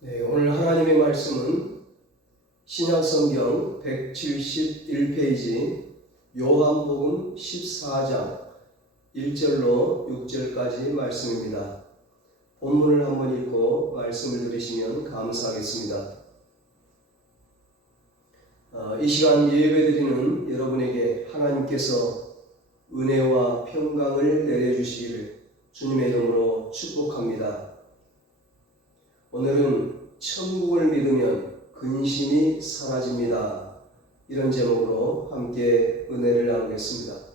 네, 오늘 하나님의 말씀은 신약성경 171페이지 요한복음 14장 1절로 6절까지 말씀입니다. 본문을 한번 읽고 말씀을 들으시면 감사하겠습니다. 이 시간 예배드리는 여러분에게 하나님께서 은혜와 평강을 내려주시기를 주님의 이름으로 축복합니다. 오늘은 천국을 믿으면 근심이 사라집니다. 이런 제목으로 함께 은혜를 나누겠습니다.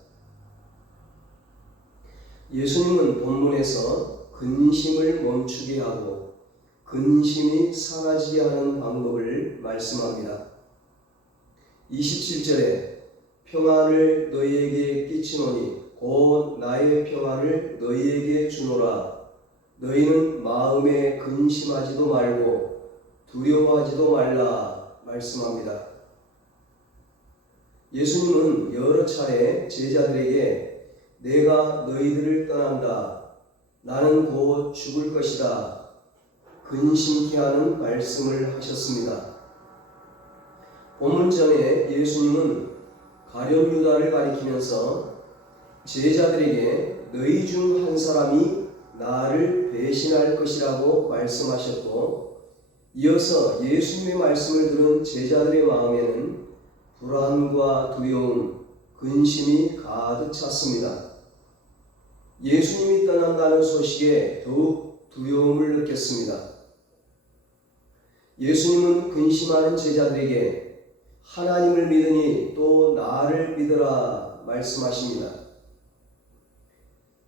예수님은 본문에서 근심을 멈추게 하고 근심이 사라지게 하는 방법을 말씀합니다. 27절에 평안을 너희에게 끼치노니 곧 나의 평안을 너희에게 주노라. 너희는 마음에 근심하지도 말고 두려워하지도 말라 말씀합니다. 예수님은 여러 차례 제자들에게 내가 너희들을 떠난다. 나는 곧 죽을 것이다. 근심케 하는 말씀을 하셨습니다. 본문 전에 예수님은 가룟 유다를 가리키면서 제자들에게 너희 중 한 사람이 나를 배신할 것이라고 말씀하셨고, 이어서 예수님의 말씀을 들은 제자들의 마음에는 불안과 두려움, 근심이 가득 찼습니다. 예수님이 떠난다는 소식에 더욱 두려움을 느꼈습니다. 예수님은 근심하는 제자들에게 하나님을 믿으니 또 나를 믿으라 말씀하십니다.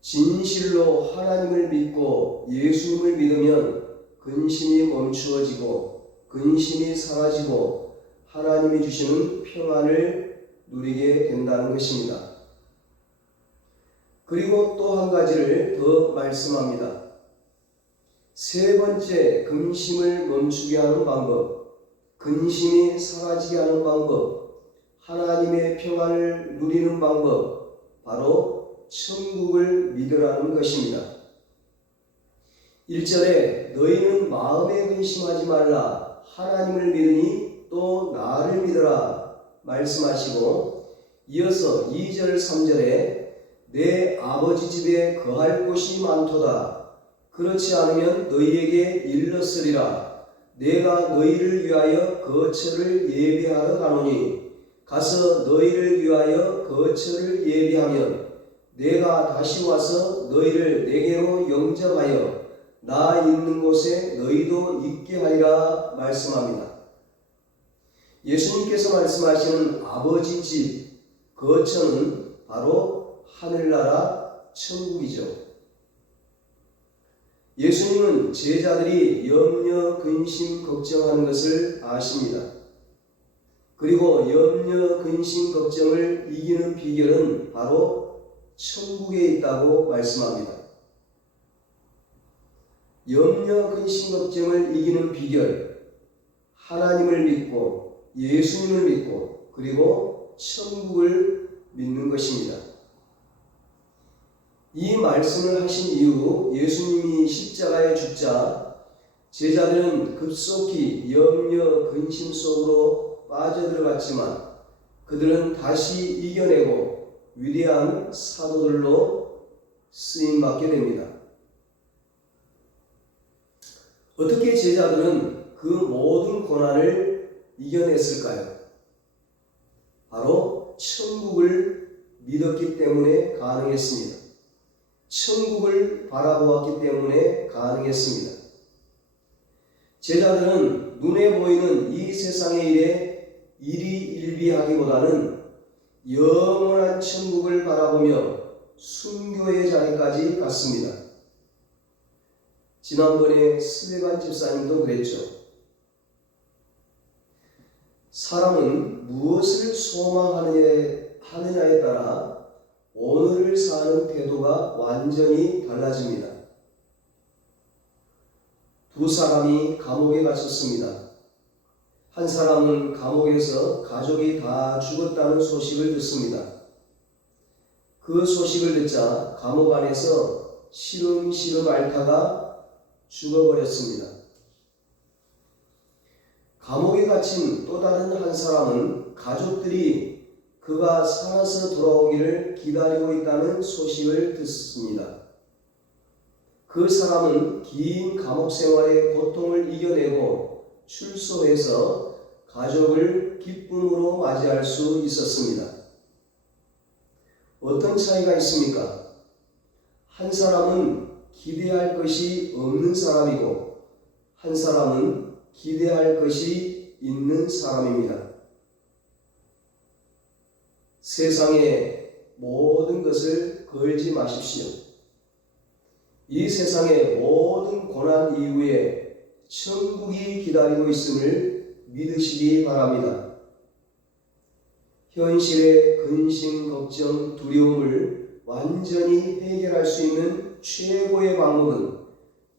진실로 하나님을 믿고 예수님을 믿으면 근심이 멈추어지고 근심이 사라지고 하나님이 주시는 평안을 누리게 된다는 것입니다. 그리고 또 한 가지를 더 말씀합니다. 세 번째, 근심을 멈추게 하는 방법, 근심이 사라지게 하는 방법, 하나님의 평안을 누리는 방법, 바로 천국을 믿으라는 것입니다. 1절에 너희는 마음에 근심하지 말라. 하나님을 믿으니 또 나를 믿으라 말씀하시고, 이어서 2절 3절에 내 아버지 집에 거할 곳이 많도다. 그렇지 않으면 너희에게 일렀으리라. 내가 너희를 위하여 거처를 예비하러 가노니 가서 너희를 위하여 거처를 예비하면 내가 다시 와서 너희를 내게로 영접하여 나 있는 곳에 너희도 있게 하리라 말씀합니다. 예수님께서 말씀하시는 아버지 집, 거처는 바로 하늘나라 천국이죠. 예수님은 제자들이 염려, 근심, 걱정하는 것을 아십니다. 그리고 염려, 근심, 걱정을 이기는 비결은 바로 천국에 있다고 말씀합니다. 염려, 근심, 걱정을 이기는 비결, 하나님을 믿고 예수님을 믿고 그리고 천국을 믿는 것입니다. 이 말씀을 하신 이후 예수님이 십자가에 죽자 제자들은 급속히 염려, 근심 속으로 빠져들어갔지만 그들은 다시 이겨내고 위대한 사도들로 쓰임받게 됩니다. 어떻게 제자들은 그 모든 고난을 이겨냈을까요? 바로 천국을 믿었기 때문에 가능했습니다. 천국을 바라보았기 때문에 가능했습니다. 제자들은 눈에 보이는 이 세상의 일에 일희일비하기보다는 영원한 천국을 바라보며 순교의 자리까지 갔습니다. 지난번에 스데반 집사님도 그랬죠. 사람은 무엇을 소망하느냐에 따라 오늘을 사는 태도가 완전히 달라집니다. 두 사람이 감옥에 갇혔습니다. 한 사람은 감옥에서 가족이 다 죽었다는 소식을 듣습니다. 그 소식을 듣자 감옥 안에서 시름시름 앓다가 죽어버렸습니다. 감옥에 갇힌 또 다른 한 사람은 가족들이 그가 살아서 돌아오기를 기다리고 있다는 소식을 듣습니다. 그 사람은 긴 감옥 생활의 고통을 이겨내고 출소해서 가족을 기쁨으로 맞이할 수 있었습니다. 어떤 차이가 있습니까? 한 사람은 기대할 것이 없는 사람이고 한 사람은 기대할 것이 있는 사람입니다. 세상의 모든 것을 걸지 마십시오. 이 세상의 모든 고난 이후에 천국이 기다리고 있음을 믿으시기 바랍니다. 현실의 근심, 걱정, 두려움을 완전히 해결할 수 있는 최고의 방법은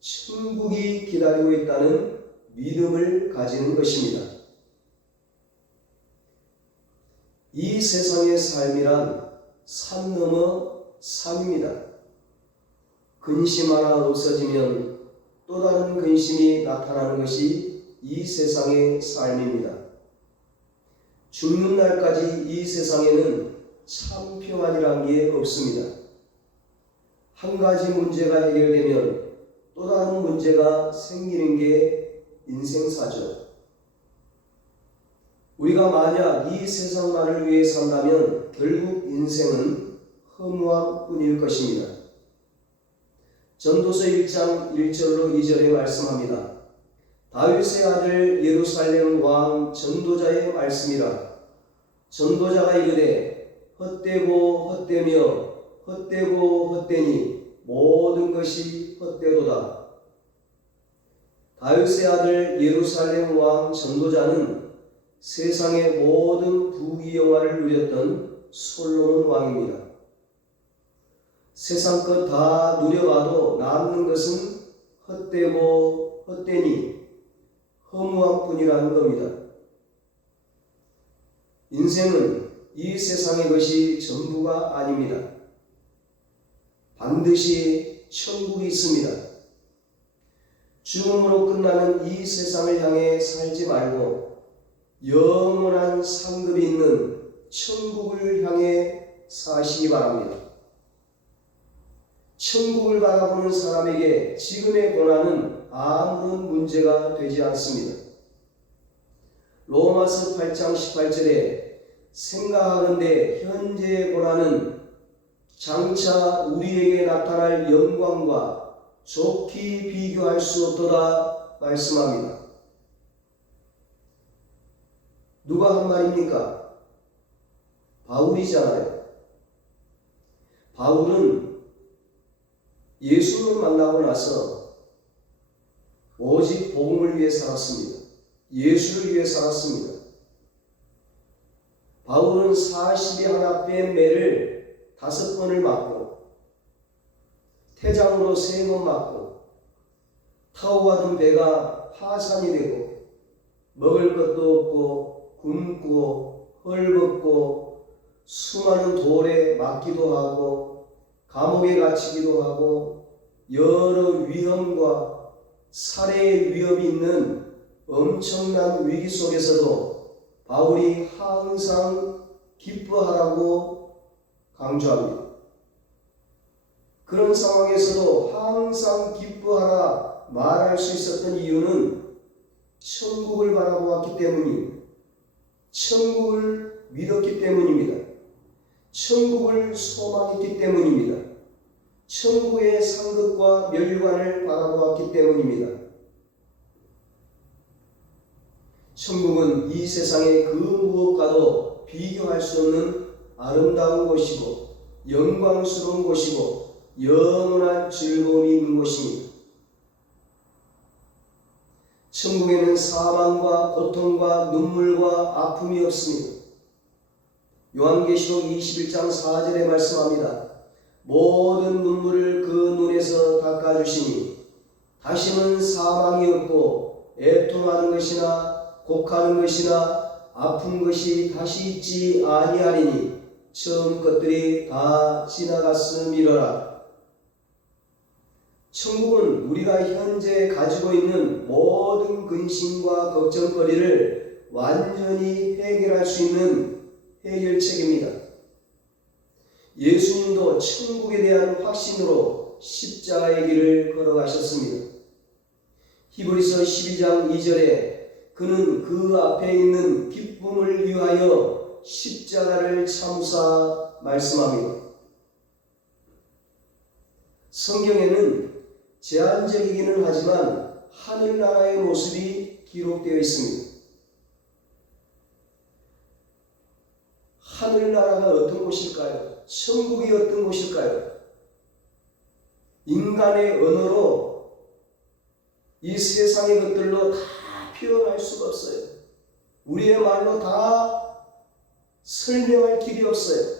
천국이 기다리고 있다는 믿음을 가지는 것입니다. 이 세상의 삶이란 산 넘어 산입니다. 근심 하나 없어지면 또 다른 근심이 나타나는 것이 이 세상의 삶입니다. 죽는 날까지 이 세상에는 참 평안이란 게 없습니다. 한 가지 문제가 해결되면 또 다른 문제가 생기는 게 인생사죠. 우리가 만약 이 세상만을 위해 산다면 결국 인생은 허무함 뿐일 것입니다. 전도서 1장 1절로 2절에 말씀합니다. 다윗의 아들 예루살렘 왕 전도자의 말씀이라. 전도자가 이르되 헛되고 헛되며 헛되고 헛되니 모든 것이 헛되도다. 다윗의 아들 예루살렘 왕 전도자는 세상의 모든 부귀영화를 누렸던 솔로몬 왕입니다. 세상 것 다 누려봐도 남는 것은 헛되고 헛되니 허무함 뿐이라는 겁니다. 인생은 이 세상의 것이 전부가 아닙니다. 반드시 천국이 있습니다. 죽음으로 끝나는 이 세상을 향해 살지 말고 영원한 상급이 있는 천국을 향해 사시기 바랍니다. 천국을 바라보는 사람에게 지금의 고난은 아무런 문제가 되지 않습니다. 로마서 8장 18절에 생각하건대 현재의 고난은 장차 우리에게 나타날 영광과 좋게 비교할 수 없도다 말씀합니다. 누가 한 말입니까? 바울이잖아요. 바울은 예수를 만나고 나서 오직 복음을 위해 살았습니다. 예수를 위해 살았습니다. 바울은 40이 하나 뺀 매를 5번을 맞고 태장으로 3번 맞고 타고 가던 배가 파산이 되고 먹을 것도 없고 굶고 헐벗고 수많은 돌에 맞기도 하고 감옥에 갇히기도 하고 여러 위험과 살해의 위협이 있는 엄청난 위기 속에서도 바울이 항상 기뻐하라고 강조합니다. 그런 상황에서도 항상 기뻐하라 말할 수 있었던 이유는 천국을 바라보았기 때문입니다. 천국을 믿었기 때문입니다. 천국을 소망했기 때문입니다. 천국의 상급과 멸관을 바라보았기 때문입니다. 천국은 이 세상의 그 무엇과도 비교할 수 없는 아름다운 곳이고 영광스러운 곳이고 영원한 즐거움이 있는 곳입니다. 천국에는 사망과 고통과 눈물과 아픔이 없습니다. 요한계시록 21장 4절에 말씀합니다. 모든 눈물을 그 눈에서 닦아주시니 다시는 사망이 없고 애통하는 것이나 곡하는 것이나 아픈 것이 다시 있지 아니하리니 처음 것들이 다 지나갔음이로라. 천국은 우리가 현재 가지고 있는 모든 근심과 걱정거리를 완전히 해결할 수 있는 해결책입니다. 예수님도 천국에 대한 확신으로 십자가의 길을 걸어가셨습니다. 히브리서 12장 2절에 그는 그 앞에 있는 기쁨을 위하여 십자가를 참사 말씀합니다. 성경에는 제한적이기는 하지만 하늘나라의 모습이 기록되어 있습니다. 하늘나라가 어떤 곳일까요? 천국이 어떤 곳일까요? 인간의 언어로 이 세상의 것들로 다 표현할 수가 없어요. 우리의 말로 다 설명할 길이 없어요.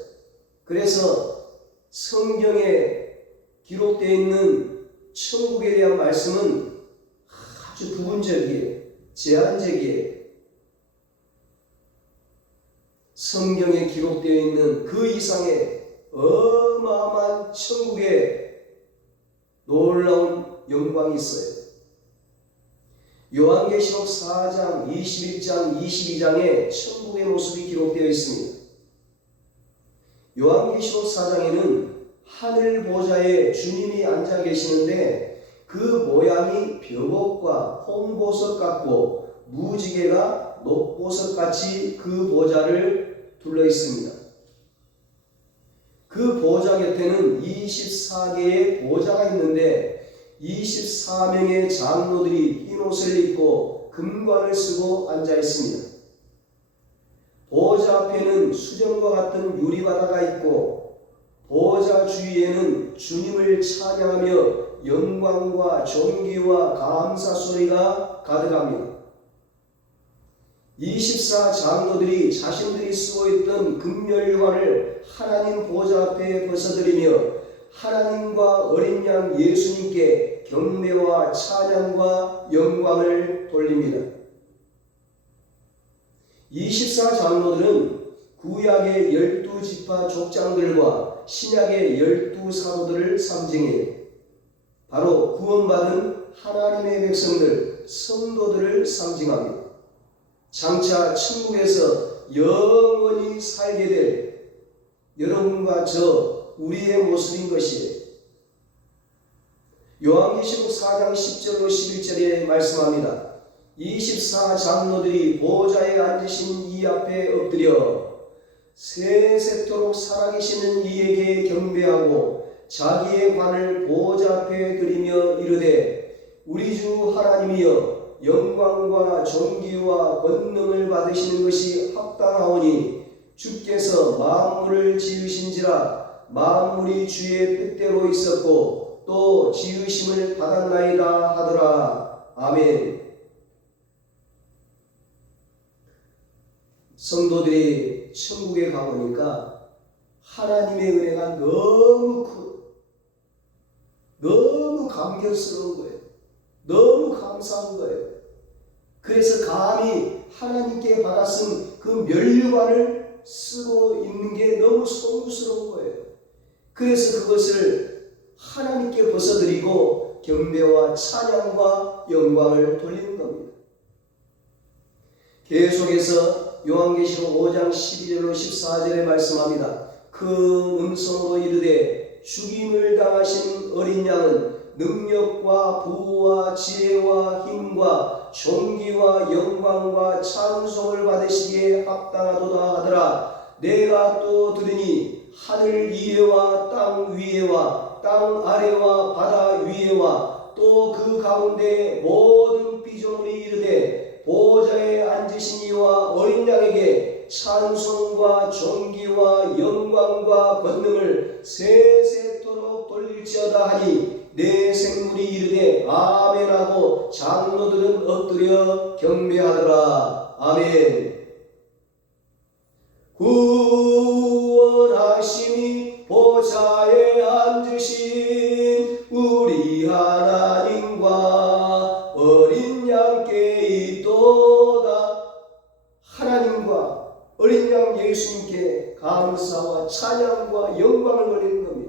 그래서 성경에 기록되어 있는 천국에 대한 말씀은 아주 부분적이에요. 제한적이에요. 성경에 기록되어 있는 그 이상의 어마어마한 천국에 놀라운 영광이 있어요. 요한계시록 4장, 21장, 22장에 천국의 모습이 기록되어 있습니다. 요한계시록 4장에는 하늘 보좌에 주님이 앉아 계시는데 그 모양이 벼복과 홍보석 같고 무지개가 녹보석같이 그 보좌를 둘러 있습니다. 그 보좌 곁에는 24개의 보좌가 있는데 24명의 장로들이 흰옷을 입고 금관을 쓰고 앉아 있습니다. 보좌 앞에는 수정과 같은 유리바다가 있고 보좌 주위에는 주님을 찬양하며 영광과 존귀와 감사 소리가 가득합니다. 24 장로들이 자신들이 쓰고 있던 금면류관을 하나님 보좌 앞에 벗어드리며 하나님과 어린 양 예수님께 경배와 찬양과 영광을 돌립니다. 24 장로들은 구약의 12지파 족장들과 신약의 12사도들을 상징해요. 바로 구원받은 하나님의 백성들, 성도들을 상징합니다. 장차 천국에서 영원히 살게 될 여러분과 저 우리의 모습인 것이에요. 요한계시록 4장 10절로 11절에 말씀합니다. 24 장로들이 보좌에 앉으신 이 앞에 엎드려 세세토록 살아계시는 이에게 경배하고 자기의 관을 보좌 앞에 드리며 이르되 우리 주 하나님이여 영광과 존귀와 권능을 받으시는 것이 합당하오니 주께서 만물을 지으신지라 만물이 주의 뜻대로 있었고 또 지으심을 받았나이다 하더라. 아멘. 성도들이 천국에 가보니까 하나님의 은혜가 너무 감격스러운 거예요. 너무 감사한 거예요. 그래서 감히 하나님께 받았은 그 면류관을 쓰고 있는 게 너무 송구스러운 거예요. 그래서 그것을 하나님께 벗어드리고 경배와 찬양과 영광을 돌리는 겁니다. 계속해서 요한계시록 5장 12절로 14절에 말씀합니다. 그 음성으로 이르되 죽임을 당하신 어린 양은 능력과 부와 지혜와 힘과 존귀와 영광과 찬송을 받으시기에 합당하도다 하더라. 내가 또 들으니 하늘 위에와 땅 위에와 땅 아래와 바다 위에와 또 그 가운데 모든 피조물이 이르되 보좌에 앉으신 이와 어린 양에게 찬송과 존귀와 영광과 권능을 세세토록 돌릴지어다 하니 내 생물이 이르되 아멘하고 장로들은 엎드려 경배하더라. 아멘. 구원하심이 보좌에 앉으신 우리 하나님과 어린 양께 있도다. 하나님과 어린 양 예수님께 감사와 찬양과 영광을 돌리는 겁니다.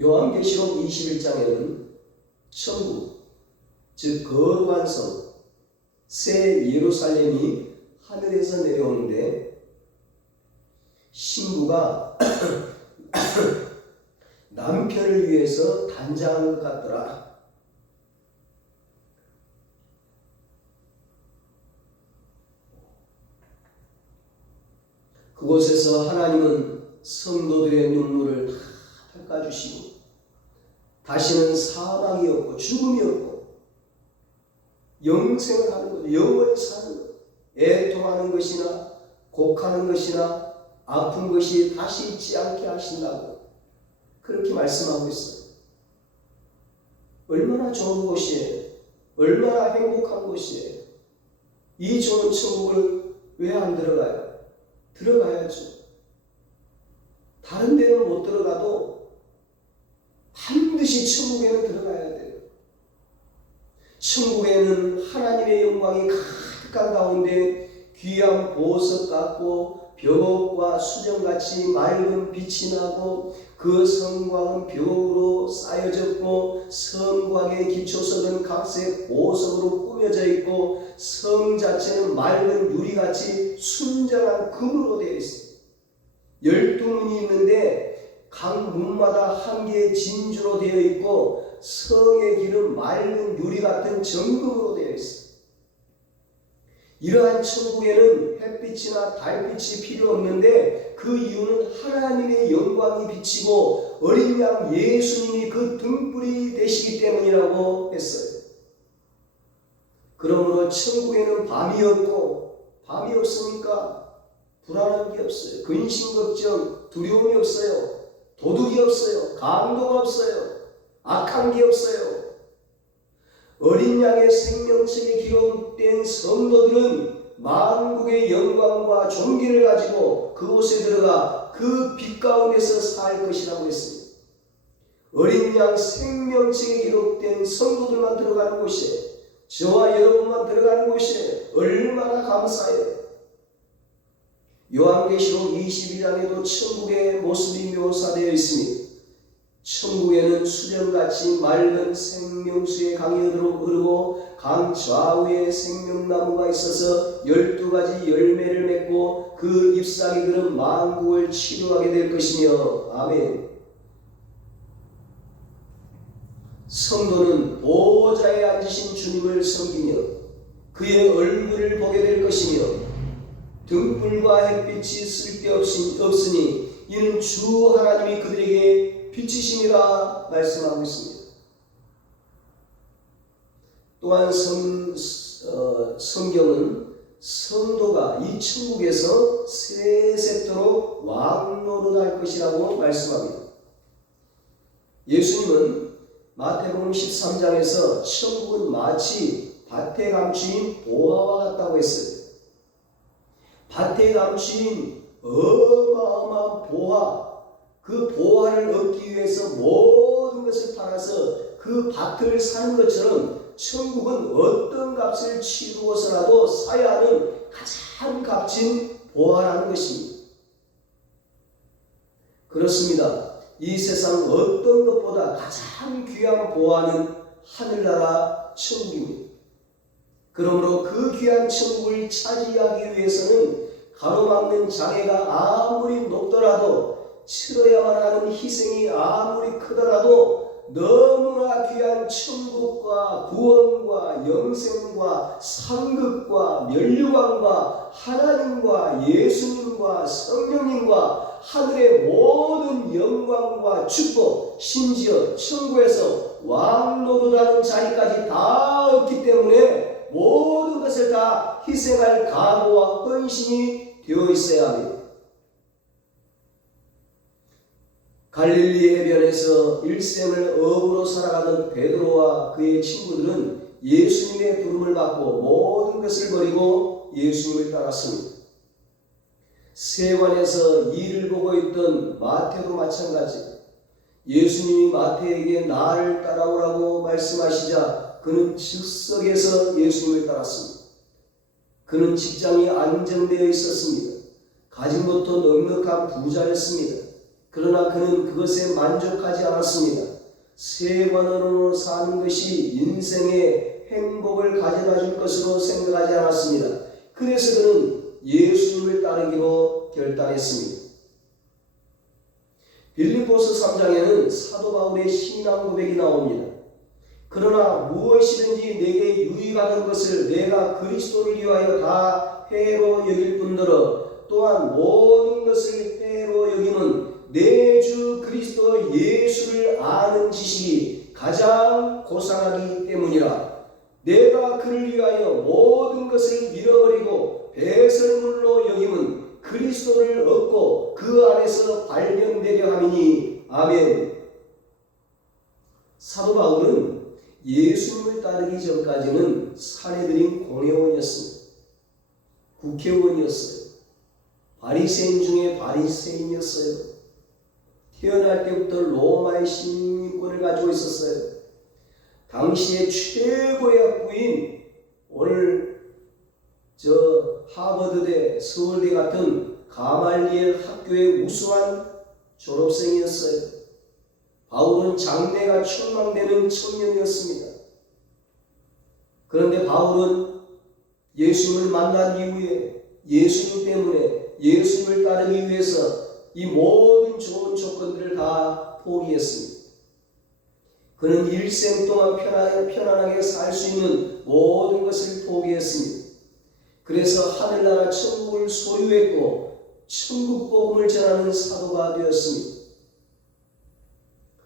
요한계시록 21장에는 천국, 즉 거룩한 성, 새 예루살렘이 하늘에서 내려오는데 신부가 남편을 위해서 단장한 것 같더라. 그곳에서 하나님은 성도들의 눈물을 다 닦아주시고 다시는 사망이 없고 죽음이 없고 영생을 하는 거죠. 영원히 사는 거죠. 애통하는 것이나 곡하는 것이나 아픈 것이 다시 있지 않게 하신다고 그렇게 말씀하고 있어요. 얼마나 좋은 곳이에요. 얼마나 행복한 곳이에요. 이 좋은 천국을 왜 안 들어가요? 들어가야죠. 다른 데는 못 들어가도 반드시 천국에는 들어가야 돼요. 천국에는 하나님의 영광이 가득한 가운데 귀한 보석 같고 벽옥과 수정같이 맑은 빛이 나고 그 성곽은 벽으로 쌓여졌고 성곽의 기초석은 각색 보석으로 꾸며져 있고 성 자체는 맑은 유리같이 순정한 금으로 되어 있어요. 12문이 있는데 각 문마다 한 개의 진주로 되어 있고 성의 길은 맑은 유리 같은 정금으로 되어 있어요. 이러한 천국에는 햇빛이나 달빛이 필요 없는데 그 이유는 하나님의 영광이 비치고 어린 양 예수님이 그 등불이 되시기 때문이라고 했어요. 그러므로 천국에는 밤이 없고 밤이 없으니까 불안한 게 없어요. 근심 걱정 두려움이 없어요. 도둑이 없어요. 강도가 없어요. 악한 게 없어요. 어린 양의 생명책에 기록된 성도들은 만국의 영광과 존귀를 가지고 그곳에 들어가 그 빛 가운데서 살 것이라고 했습니다. 어린 양 생명책에 기록된 성도들만 들어가는 곳이에요. 저와 여러분만 들어가는 곳이에요. 얼마나 감사해요. 요한계시록 22장에도 천국의 모습이 묘사되어 있습니다. 천국에는 수정같이 맑은 생명수의 강이 흐르고 강 좌우에 생명나무가 있어서 12가지 열매를 맺고 그 잎사귀들은 만국을 치료하게 될 것이며 아멘. 성도는 보좌에 앉으신 주님을 섬기며 그의 얼굴을 보게 될 것이며 등불과 햇빛이 쓸데없으니 이는 주 하나님이 그들에게 빛이심이라 말씀하고 있습니다. 또한 성경은 성도가 이 천국에서 세세토록 왕노릇할 것이라고 말씀합니다. 예수님은 마태복음 13장에서 천국은 마치 밭에 감추인 보화와 같다고 했어요. 밭에 감추인 어마어마한 보화, 그 보화를 얻기 위해서 모든 것을 팔아서 그 밭을 사는 것처럼 천국은 어떤 값을 치루어서라도 사야 하는 가장 값진 보화라는 것입니다. 그렇습니다. 이 세상 어떤 것보다 가장 귀한 보화는 하늘나라 천국입니다. 그러므로 그 귀한 천국을 차지하기 위해서는 가로막는 장애가 아무리 높더라도 치러야만 하는 희생이 아무리 크더라도 너무나 귀한 천국과 구원과 영생과 상급과 면류관과 하나님과 예수님과 성령님과 하늘의 모든 영광과 축복, 심지어 천국에서 왕노릇하는 자리까지 다 얻기 때문에 모든 것을 다 희생할 각오와 헌신이 되어 있어야 합니다. 갈릴리 해변에서 일생을 어부로 살아가던 베드로와 그의 친구들은 예수님의 부름을 받고 모든 것을 버리고 예수님을 따랐습니다. 세관에서 일을 보고 있던 마태도 마찬가지. 예수님이 마태에게 나를 따라오라고 말씀하시자 그는 즉석에서 예수님을 따랐습니다. 그는 직장이 안정되어 있었습니다. 가진 것도 넉넉한 부자였습니다. 그러나 그는 그것에 만족하지 않았습니다. 세관원으로 사는 것이 인생의 행복을 가져다 줄 것으로 생각하지 않았습니다. 그래서 그는 예수님을 따르기로 결단했습니다. 빌립보서 3장에는 사도 바울의 신앙 고백이 나옵니다. 그러나 무엇이든지 내게 유익하는 것을 내가 그리스도를 위하여 다 해로 여길 뿐더러 또한 모든 것을 해로 여김은 내 주 그리스도 예수를 아는 지식이 가장 고상하기 때문이라. 내가 그를 위하여 모든 것을 잃어버리고 배설물로 여김은 그리스도를 얻고 그 안에서 발견되려 함이니. 아멘. 사도 바울은 예수님을 따르기 전까지는 사내들인 공회원이었습니다. 국회의원이었어요. 바리새인 중에 바리새인이었어요. 태어날 때부터 로마의 시민권을 가지고 있었어요. 당시의 최고의 학부인, 오늘 하버드대, 서울대 같은 가말리엘 학교의 우수한 졸업생이었어요. 바울은 장래가 촉망되는 청년이었습니다. 그런데 바울은 예수님을 만난 이후에 예수님 때문에 예수님을 따르기 위해서 이 모든 좋은 조건들을 다 포기했습니다. 그는 일생 동안 편안하게 살 수 있는 모든 것을 포기했습니다. 그래서 하늘나라 천국을 소유했고 천국 복음을 전하는 사도가 되었습니다.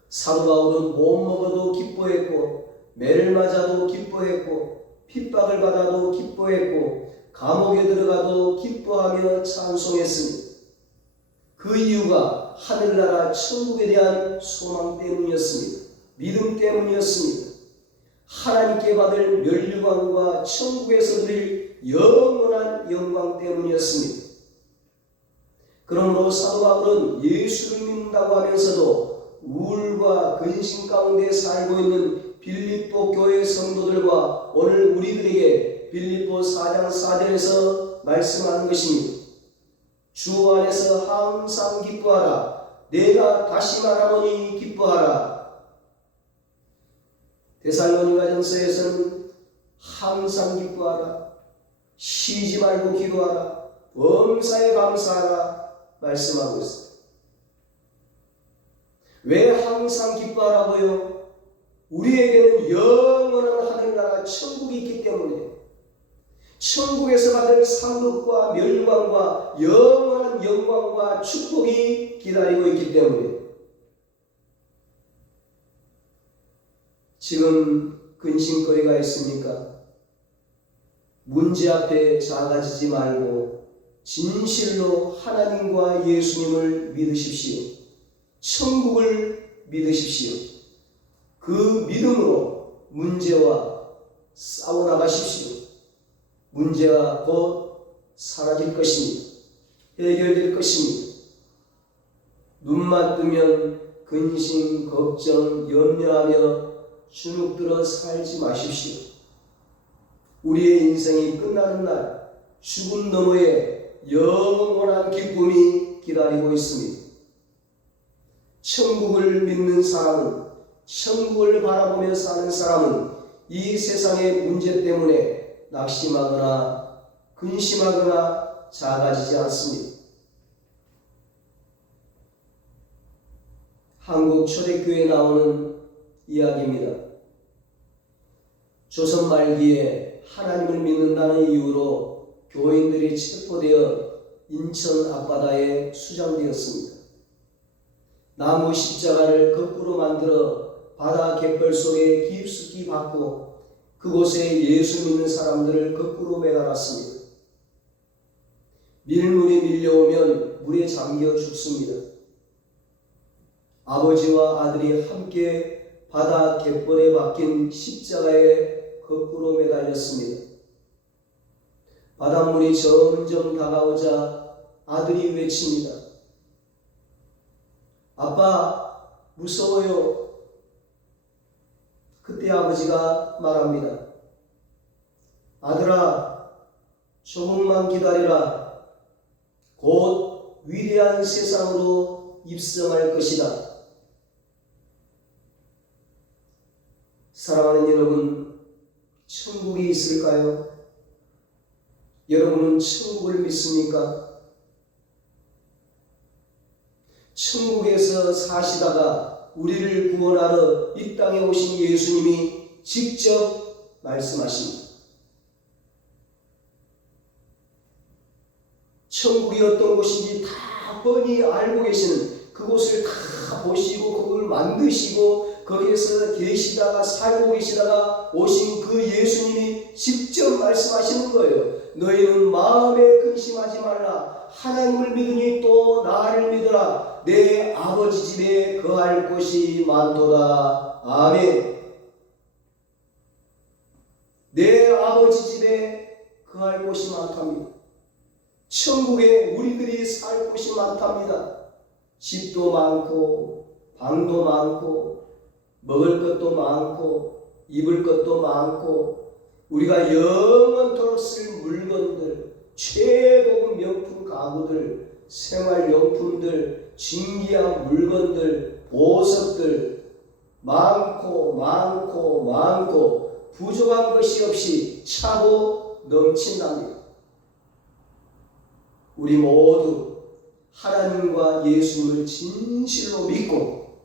사도 바울은 못 먹어도 기뻐했고 매를 맞아도 기뻐했고 핍박을 받아도 기뻐했고 감옥에 들어가도 기뻐하며 찬송했습니다. 그 이유가 하늘나라 천국에 대한 소망 때문이었습니다. 믿음 때문이었습니다. 하나님께 받을 면류관과 천국에서 누릴 영원한 영광 때문이었습니다. 그러므로 사도 바울은 예수를 믿는다고 하면서도 우울과 근심 가운데 살고 있는 빌립보 교회 성도들과 오늘 우리들에게 빌립보 4장 4절에서 말씀하는 것입니다. 주 안에서 항상 기뻐하라. 내가 다시 말하노니 기뻐하라. 데살로니가전서에서는 항상 기뻐하라. 쉬지 말고 기도하라. 범사에 감사하라 말씀하고 있습니다. 왜 항상 기뻐하라고요? 우리에게는 영원한 하늘나라 천국이 있기 때문에 천국에서 받을 상급과 멸관과 영원한 영광과 축복이 기다리고 있기 때문에 지금 근심거리가 있습니까? 문제 앞에 작아지지 말고 진실로 하나님과 예수님을 믿으십시오. 천국을 믿으십시오. 그 믿음으로 문제와 싸워나가십시오. 문제가 곧 사라질 것입니다. 해결될 것입니다. 눈만 뜨면 근심, 걱정, 염려하며 주눅들어 살지 마십시오. 우리의 인생이 끝나는 날 죽음 너머에 영원한 기쁨이 기다리고 있습니다. 천국을 믿는 사람은, 천국을 바라보며 사는 사람은 이 세상의 문제 때문에 낙심하거나 근심하거나 작아지지 않습니다. 한국 초대교회에 나오는 이야기입니다. 조선 말기에 하나님을 믿는다는 이유로 교인들이 체포되어 인천 앞바다에 수장되었습니다. 나무 십자가를 거꾸로 만들어 바다 갯벌 속에 깊숙이 박고 그곳에 예수 믿는 사람들을 거꾸로 매달았습니다. 밀물이 밀려오면 물에 잠겨 죽습니다. 아버지와 아들이 함께 바다 갯벌에 박힌 십자가에 거꾸로 매달렸습니다. 바닷물이 점점 다가오자 아들이 외칩니다. 아빠, 무서워요. 그때 아버지가 말합니다. 아들아, 조금만 기다리라. 곧 위대한 세상으로 입성할 것이다. 사랑하는 여러분, 천국이 있을까요? 여러분은 천국을 믿습니까? 천국에서 사시다가 우리를 구원하러 이 땅에 오신 예수님이 직접 말씀하십니다. 천국이 어떤 곳인지 다 뻔히 알고 계시는, 그곳을 다 보시고 그걸 만드시고 거기에서 계시다가 살고 계시다가 오신 그 예수님이 직접 말씀하시는 거예요. 너희는 마음에 근심하지 말라. 하나님을 믿으니 또 나를 믿으라. 내 아버지 집에 거할 곳이 많도다. 아멘. 내 아버지 집에 거할 곳이 많답니다. 천국에 우리들이 살 곳이 많답니다. 집도 많고 방도 많고 먹을 것도 많고 입을 것도 많고 우리가 영원토록 쓸 물건들, 최고급 명품 가구들, 생활용품들, 진귀한 물건들, 보석들 많고 부족한 것이 없이 차고 넘친답니다. 우리 모두 하나님과 예수님을 진실로 믿고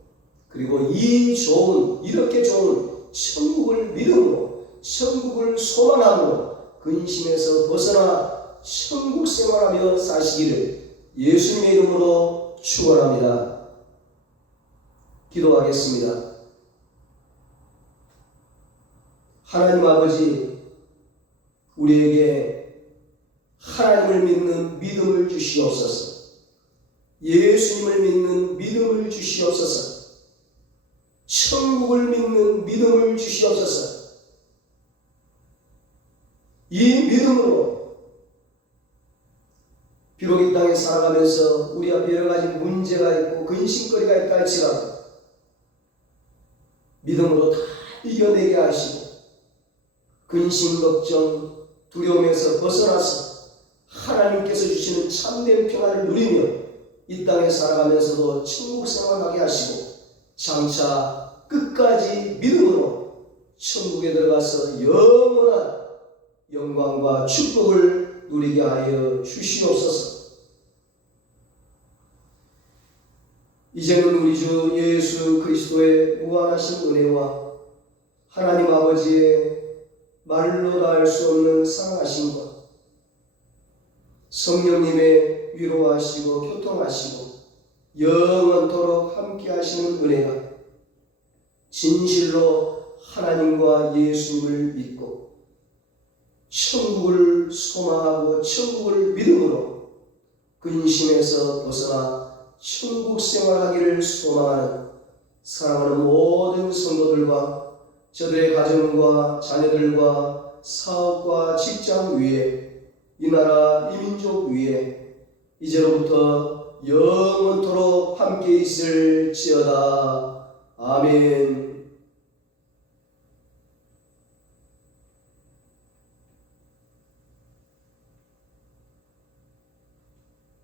그리고 이렇게 좋은 천국을 믿음으로 천국을 소망함으로 근심에서 벗어나 천국 생활하며 사시기를 예수님의 이름으로 축원합니다. 기도하겠습니다. 하나님 아버지, 우리에게 하나님을 믿는 믿음을 주시옵소서. 예수님을 믿는 믿음을 주시옵소서. 천국을 믿는 믿음을 주시옵소서. 이 믿음으로 비록 이 땅에 살아가면서 우리 앞에 여러 가지 문제가 있고 근심거리가 있다 할지라도 믿음으로 다 이겨내게 하시고 근심, 걱정, 두려움에서 벗어나서 하나님께서 주시는 참된 평안을 누리며 이 땅에 살아가면서도 천국 생활하게 하시고 장차 끝까지 믿음으로 천국에 들어가서 영원한 영광과 축복을 누리게 하여 주시옵소서. 이제는 우리 주 예수 그리스도의 무한하신 은혜와 하나님 아버지의 말로 다 할 수 없는 사랑하심과 성령님의 위로하시고 교통하시고 영원토록 함께 하시는 은혜가 진실로 하나님과 예수님을 믿고 천국을 소망하고 천국을 믿음으로 근심에서 벗어나 천국 생활하기를 소망하는 사랑하는 모든 성도들과 저들의 가정과 자녀들과 사업과 직장 위에 이 나라 이 민족 위에 이제로부터 영원토록 함께 있을지어다. 아멘.